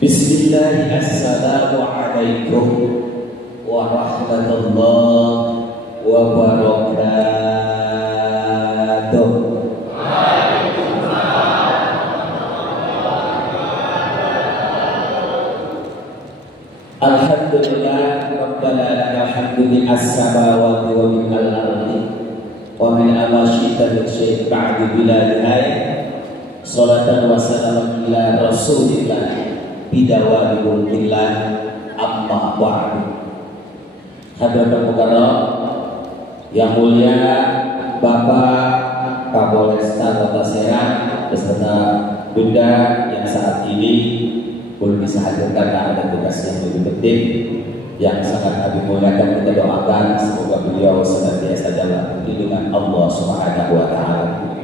Bismillah, assalamualaikum warahmatullahi wabarakatuh. Alhamdulillah Rabbana lakal hamdu mi'as samawati wa minal ardi wa min ma syi'ta min syai'in ba'du bila nihayah. Salatan wa salaman ila rasulillah bidawami mulkillah amma ba'du. Hadirin mukarram yang mulia Bapak Kapolresta Kota Serang beserta Bunda yang saat ini belum bisa hadir karena ada tugas yang lebih penting yang sangat kami muliakan. Kita doakan semoga beliau senantiasa dalam lindungan Allah Subhanahu wa taala.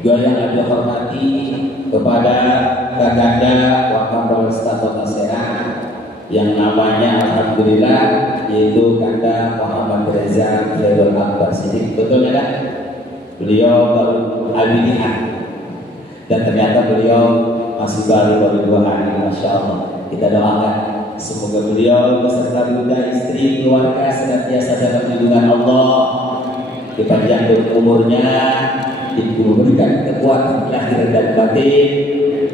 Juga yang kami hormati kepada Kakanda Wakapolresta Kota Serang yang namanya alhamdulillah yaitu Kanda Muhammad Reza Khairul Akbar Siddiq. Betul ya? Beliau baru alinihan dan ternyata beliau masih baru 2 hari, Masya Allah. Kita doakan semoga beliau beserta bunda, istri, keluarga senantiasa dalam lindungan Allah, dipanjangkan umurnya, diberikan kekuatan lahir dan batin,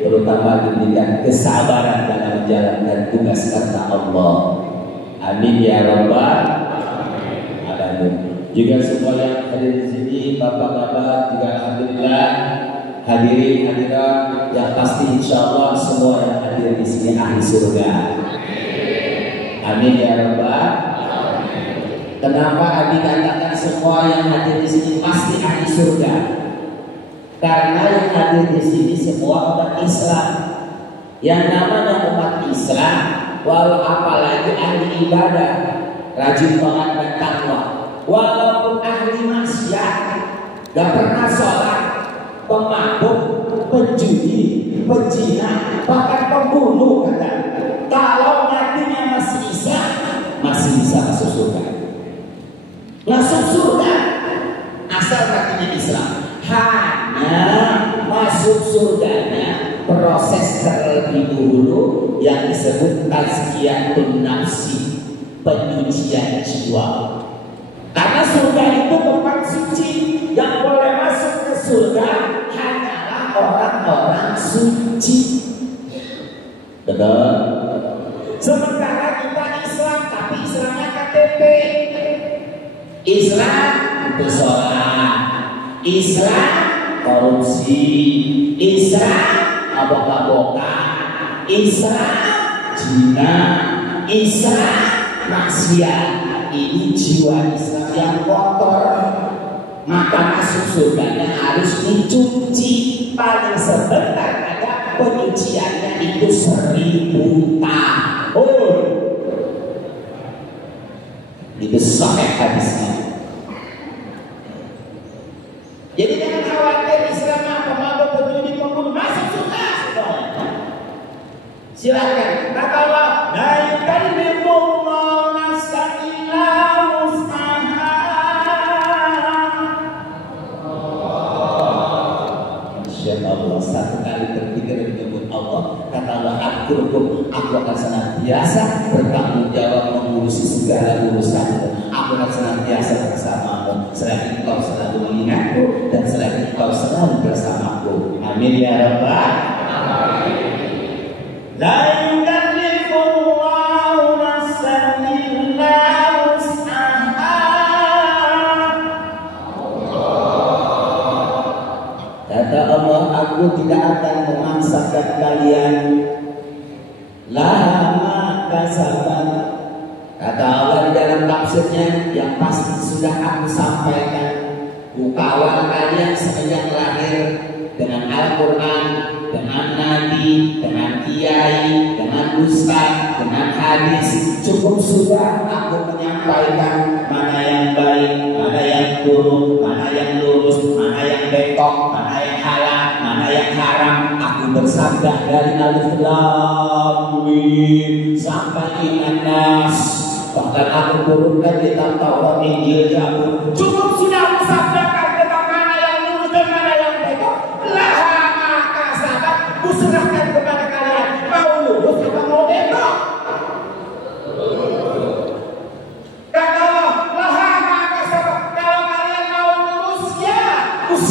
terutama diberikan kesabaran dalam menjalankan tugas karena Allah. Amin ya rabbal alamin. Juga semua yang hadir di sini, bapak-bapak juga alhamdulillah. Hadirin hadirat yang pasti insya Allah semua yang hadir di sini ahli surga. Amin ya rabbal. Kenapa Abi katakan semua yang hadir di sini pasti ahli surga? Karena yang hadir di sini semua umat Islam. Yang namanya umat Islam, walau apalagi ahli ibadah, rajin taat dan takwa, walaupun ahli maksiat, gak pernah sholat, pemabuk, penjudi, pezina, bahkan pembunuh, kata. Kalau nantinya masih bisa masuk surga. Masuk surga asal nantinya Islam. Hanya masuk surganya proses terlebih dahulu yang disebut tazkiyatun nafsi, penyucian jiwa. Karena surga itu tempat suci, yang boleh masuk ke surga hanyalah orang-orang suci. Betul. Sementara kita Islam, tapi Islamnya KTP. Islam bersolat, Islam korupsi, Islam abok-abokan, Islam zina, Islam maksiat. Ini jiwa Islam yang kotor, maka masuk surganya harus dicuci. Paling sebentar ada penyuciannya itu 1000 tahun. Itu sahih hadisnya. Jadi jangan khawatir Islam apa mabuk, penjudi, pembunuh masuk surga. Silakan. Kata Allah, la yukallifullahu nafsan illa wus'aha. Masya Allah, satu kali berpikir menyebut Allah, kata Allah, aku akan senantiasa bertanggung jawab mengurusi segala urusanmu. Aku akan senantiasa bersamamu selagi engkau selalu mengingatku dan selagi engkau selalu bersamaku. Amin ya rabbal alamin. La yukallifullahu nafsan illa wus'aha. Kata Allah, aku tidak akan memaksakan kalian. Lama kasaban. Kata Allah di dalam tafsirnya yang pasti sudah aku sampaikan. Kukawal kalian semenjak lahir dengan Al-Quran, dengan Nabi, dengan Kiai, dengan Ustaz, dengan hadis. Cukup sudah aku menyampaikan mana yang baik, mana yang buruk, mana yang lurus, mana yang bengkok, mana yang halal, mana yang haram. Aku bersabda dari Alif Lam Mim sampai Nas. Bahkan aku turunkan di Taurat, Injil, Zabur. Cukup sudah aku sabdakan tentang mana yang lurus dan mana yang bengkok. Lama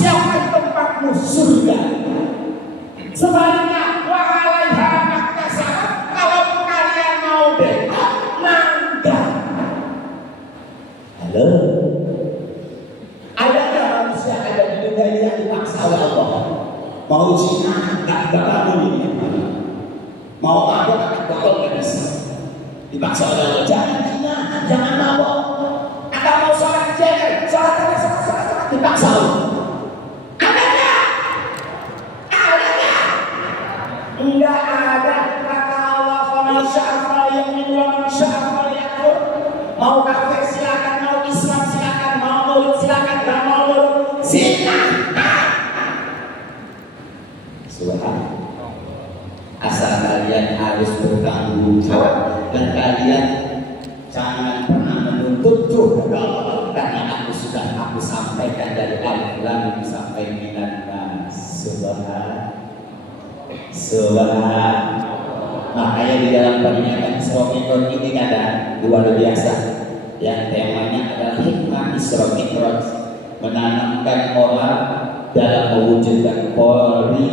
persiapkan tempatmu surga. Sebaliknya, wa 'alaiha maktasabat, kalau kalian mau bebas, mangga. Halo, adakah manusia ada di dunia ini yang dipaksa oleh Allah? Mau zina, nggak boleh. Mau mabuk, nggak bisa. Dipaksa oleh Allah, jangan zina, jangan mabuk. Atau mau sholat jejer, sholat, dipaksa Allah. Ada nggak? Ada nggak? Enggak ada. Kata Allah, "Faman syaa falyu'min wa man syaa falyakfur." Mau kafir silakan, mau Islam silakan, mau nurut silakan, nggak mau nurut silakan. Subhanallah. Asal kalian harus bertanggung jawab dan kalian jangan pernah menuntut kepada Allah, karena aku sampaikan dari alif lam sampai minan nas. Subhanallah. Makanya di dalam pernyataan Isra Mi'raj ini ada luar biasa, yang temanya adalah hikmah Isra Mi'raj, menanamkan orang dalam mewujudkan Polri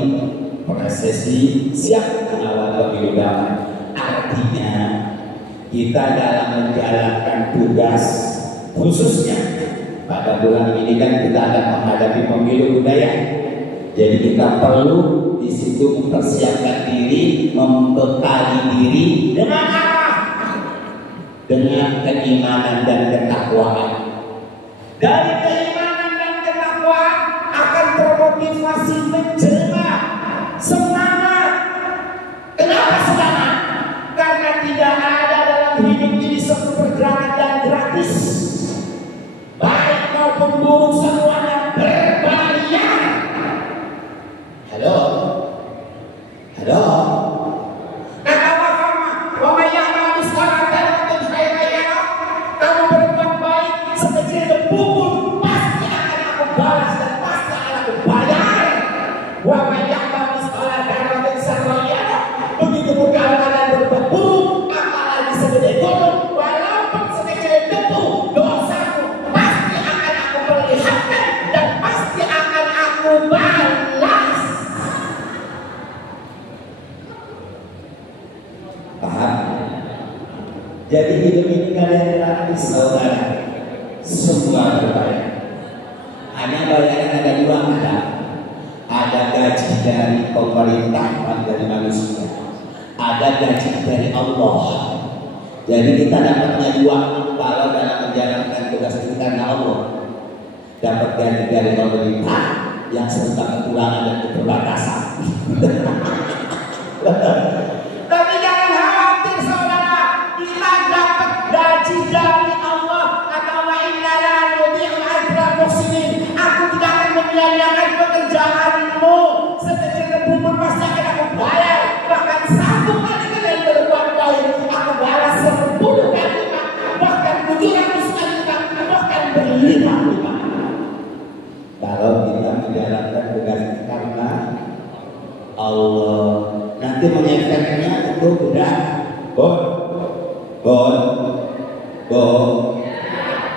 prosesi siap mengawal pemilu damai. Artinya kita dalam menjalankan tugas, khususnya pada bulan ini kan kita akan menghadapi pemilu budaya. Jadi kita perlu di situ mempersiapkan diri, membekali diri dengan apa? Dengan keimanan dan ketakwaan. Dari keimanan dan ketakwaan akan termotivasi menjelma semangat. Kenapa semangat? Karena tidak ada dalam hidup ini satu perjalanan yang gratis. Baik maupun buruk semuanya berbayar. Halo. Kata Muhammad, "Wa may ya'mal mithqala dzarratin khairan yarah." Kamu berbuat baik sekecil debu pun pasti akan aku balas dan pasti akan aku bayar. Wa may ya'mal mithqala dzarratin syarran yarah. Begitu pun kalau kalian berbuat buruk, apalagi segede gunung, walaupun sekecil debu, dosamu pasti akan aku perlihatkan dan pasti akan aku balas. Paham? Jadi hidup ini kalian jalani saudara, semua berbayar. Hanya bayaran ada dua, ada gaji dari pemerintah dan dari manusia, ada gaji dari Allah. Jadi kita dapatnya dua. Kalau dalam menjalankan tugas itu karena Allah, dapat gaji dari pemerintah yang serta kekurangan dan keterbatasan. Tapi jangan khawatir saudara, kita dapat gaji dari Allah. Atau wa inna la nudhi'u ajra muhsinin. Aku tidak akan menyia-nyiakan pekerjaanmu. Sekecil debu pun pasti akan aku bayar. Bahkan satu kali kalian berbuat baik, aku balas 10 kali lipat, bahkan 700 kali lipat, bahkan berlipat-lipat. Kalau kita menjalankan tugas karena Allah, nanti mengefeknya itu udah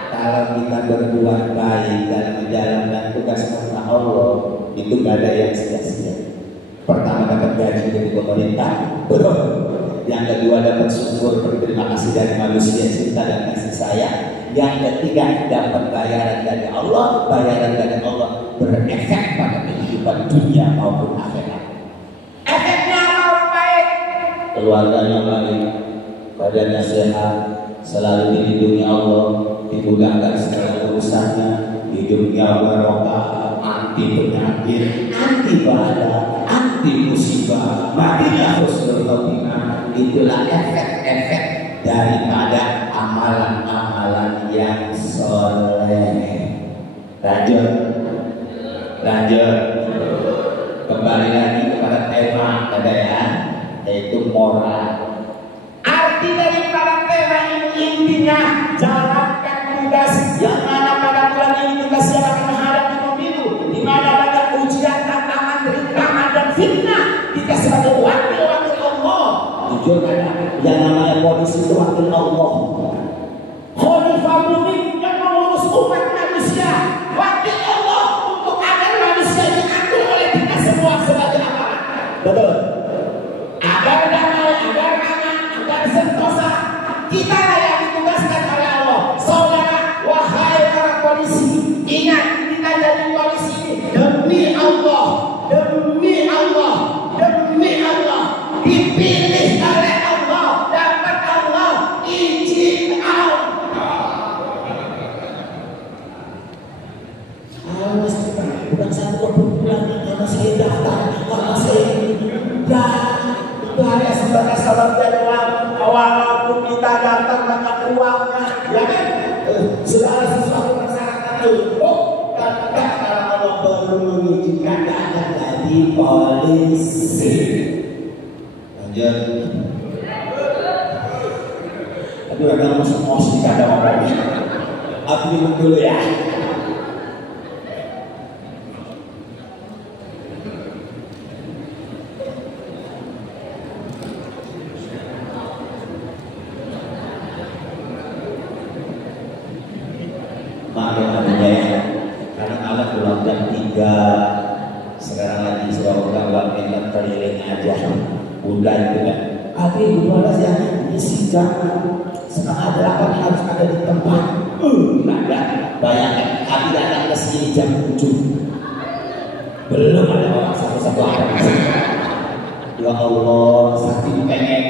kalau kita berbuat baik dan menjalankan tugas karena Allah, itu gak ada yang sia-sia. Pertama dapat gaji dari pemerintah, yang kedua dapat syukur berterima kasih dari manusia, cinta dan kasih sayang. Yang ketiga dapat bayaran dari Allah. Bayaran dari Allah berefek pada kehidupan dunia maupun akhirat. Efeknya orang baik, keluarganya baik, badannya sehat, selalu dilindungi Allah, dimudahkan segala urusannya, hidupnya barokah, anti penyakit, anti bahaya, anti musibah, matinya husnul khotimah. Itulah efek-efek daripada amalan-amalan yang soleh. Lanjut. Kembali lagi kepada tema tadi ya, yaitu moral. Arti daripada tema ini intinya jalankan tugas yang mana pada bulan ini tugas yang akan menghadapi pemilu, di mana banyak ujian, tantangan, rintangan dan fitnah. Kita sebagai wakil Allah, jujur kan, yang namanya polisi itu wakil Allah. Khalifah bumi yang mengurus umat manusia, wakil Allah untuk agar Betul. Agar damai, agar aman, agar sentosa, kita yang ditugaskan oleh Allah. Saudara, wahai para polisi, ingat kita jadi polisi demi Allah, demi Allah, demi Allah, dipilih oleh Allah, dapat Allah izin Allah. Awas, bukan satu bulan karena saya daftar, karena saya bahaya sebagai sahabat jadwal walaupun kita daftar dapat uangnya, ya kan? Segala sesuatu persyaratan itu kan kalau Allah baru mengizinkan akan jadi polisi. Lanjut. Aduh, ada masuk emosi kada ngomong. Aku minum dulu ya. Sekarang lagi Surabaya minat keliling aja bulan juga. Tapi gimana sih isi jangan setengah 8 harus ada di tempat. Ada bayangkan kami datang ke sini jam 7 belum ada orang satu-satu ada. Ya Allah, saking pengen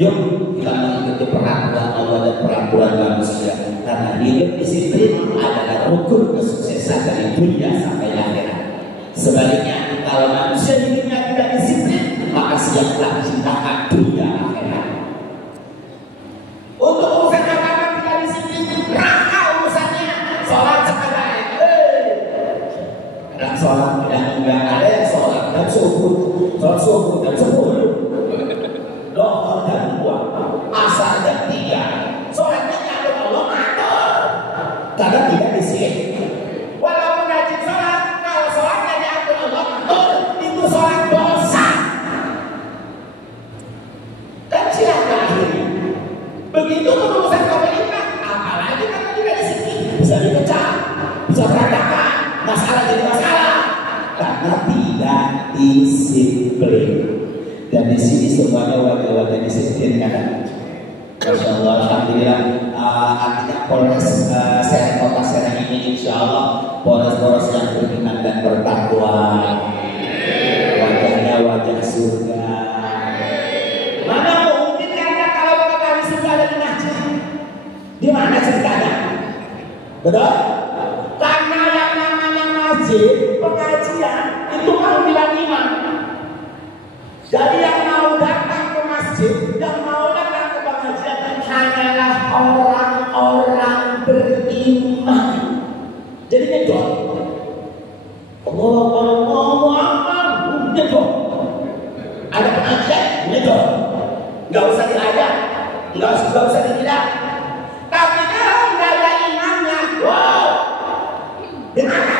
yuk kita mengikuti peraturan Allah dan peraturan manusia, karena hidup disiplin adalah rukun kesuksesan dari dunia sampai akhirat. Sebaliknya kalau manusia hidupnya tidak disiplin, maka siaplah cintakan dunia akhirat. Untuk urusan agama tidak disiplin, neraka urusannya. Sholat sekadar, dan sholat dan enggak ada yang sholat dan subuh dan subuh, doa dan buah, asar dan 3. Sholatnya nyambut Allah ngatur, karena tidak disiplin. Walaupun rajin sholat, kalau sholatnya diatur Allah ngatur, itu sholat dosa. Dan silakan akhirnya. Begitu urusan pemerintah, apalagi kalau tidak disiplin, bisa dipecah, bisa berantakan, masalah jadi masalah, karena tidak disiplin. Dan di sini semuanya wajah-wajah disiplin kan. Masya Allah, alhamdulillah. Artinya Polres Serang Kota Serang ini insya Allah Polres yang beriman dan bertakwa, wajahnya wajah surga. Mana mungkin Anda kalau kembali surga ada di masjid? Di mana ceritanya? Betul? Karena yang namanya masjid, pengajian itu mau bilang iman. Jadi yang mau datang ke masjid, yang mau datang ke pengajian hanyalah orang-orang beriman. Jadi nyedot. Allah nyedot. Ada pengajian nyedot. Nggak usah diajak, nggak usah dibilang. Tapi kalau nggak ada imannya, wow, gimana?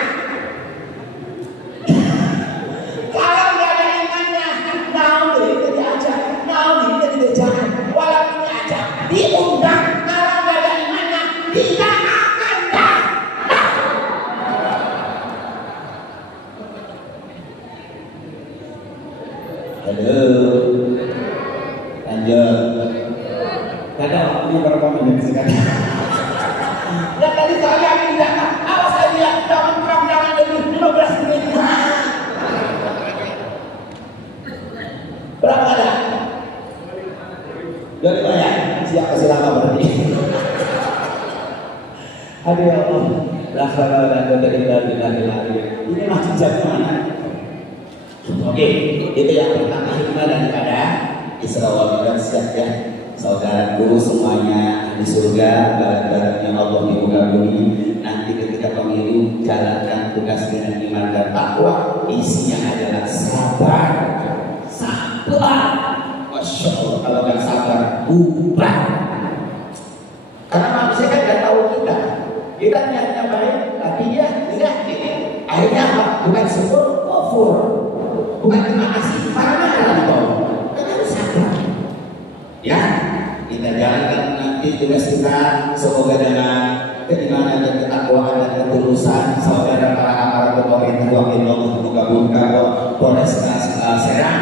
Kalau nggak ada imannya, mau kita diajak, mau kita diajak, walaupun diajak, diundang. Kalau nggak ada imannya, tidak akan datang. Halo, lanjut. Ada waktunya berapa menit sekarang? Dan tadi saya tidak, awas tadi ya, jangan dari 15 menit. Berapa ada? 25 ya? Siap kasih lama berarti. Aduh ya Allah, la haula wala quwwata illa billah. Ini masjid jamnya mana? Oke, itu yang pertama hikmah daripada Isra wal Mi'raj ya. Saudaraku semuanya di surga, barang-barangnya Allah di muka bumi. Nanti ketika pemilu, jalankan tugas dengan iman dan takwa. Isinya adalah sabar. Masya Allah, kalau nggak sabar, bubar. Karena manusia kan nggak tahu kita niatnya baik, tapi dia tidak. Akhirnya apa? Bukan syukur, kufur. Bukan terima kasih, marah-marah dong. Kan harus sabar. Ya, kita jalankan nanti tugas kita. Semoga dengan keimanan dan ketakwaan dan ketulusan saudara para aparat pemerintah wakil Allah menggabungkan Polres Serang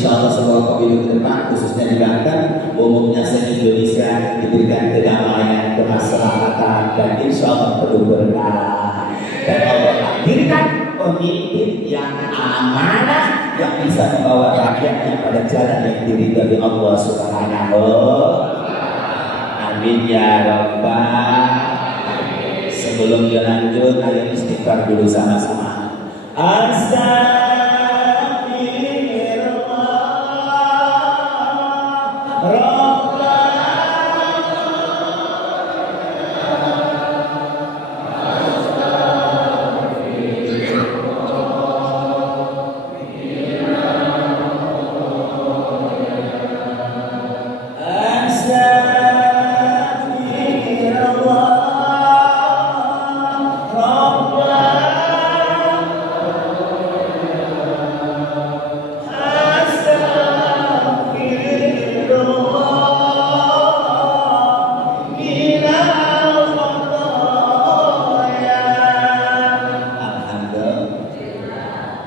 insya Allah sebuah pemilu ke depan khususnya di Banten umumnya se-Indonesia diberikan kedamaian, kemaslahatan dan insya Allah penuh berkah dan Allah hadirkan pemimpin yang amanah yang bisa membawa rakyatnya pada jalan yang diridhai Allah Subhanahu. Amin ya Rabbal. Sebelum dia lanjut, ayo istighfar dulu sama-sama.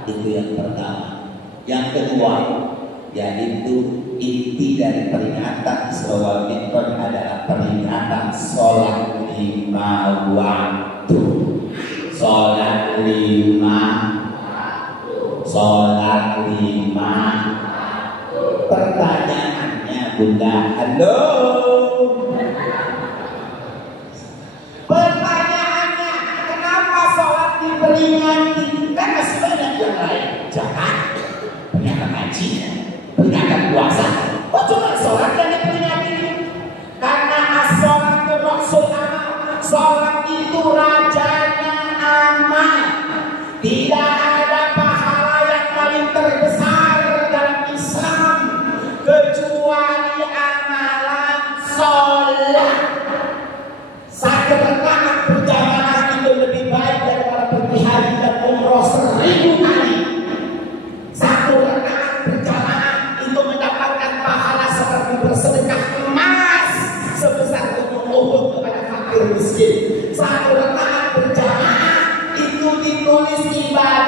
Itu yang pertama. Yang kedua, yaitu inti dari peringatan Isra Mi'raj adalah peringatan sholat 5 waktu. Sholat 5. Pertanyaannya Bunda, halo. Pertanyaannya, kenapa sholat diperingati? Kan masih banyak yang lain. Jangan peringatan haji, peringatan puasa. Kok cuma sholat yang diperingati? Karena as-sholat rasul amal. Sholat itu rajanya amal. Tidak ada pahala yang paling terbesar dalam Islam kecuali amalan sholat. Satu rakaat berjamaah itu lebih baik daripada pergi haji dan umroh 1000 kali. Satu rakaat berjamaah itu mendapatkan pahala seperti bersedekah emas sebesar gunung Uhud kepada fakir miskin. Satu rakaat berjamaah itu ditulis ibadah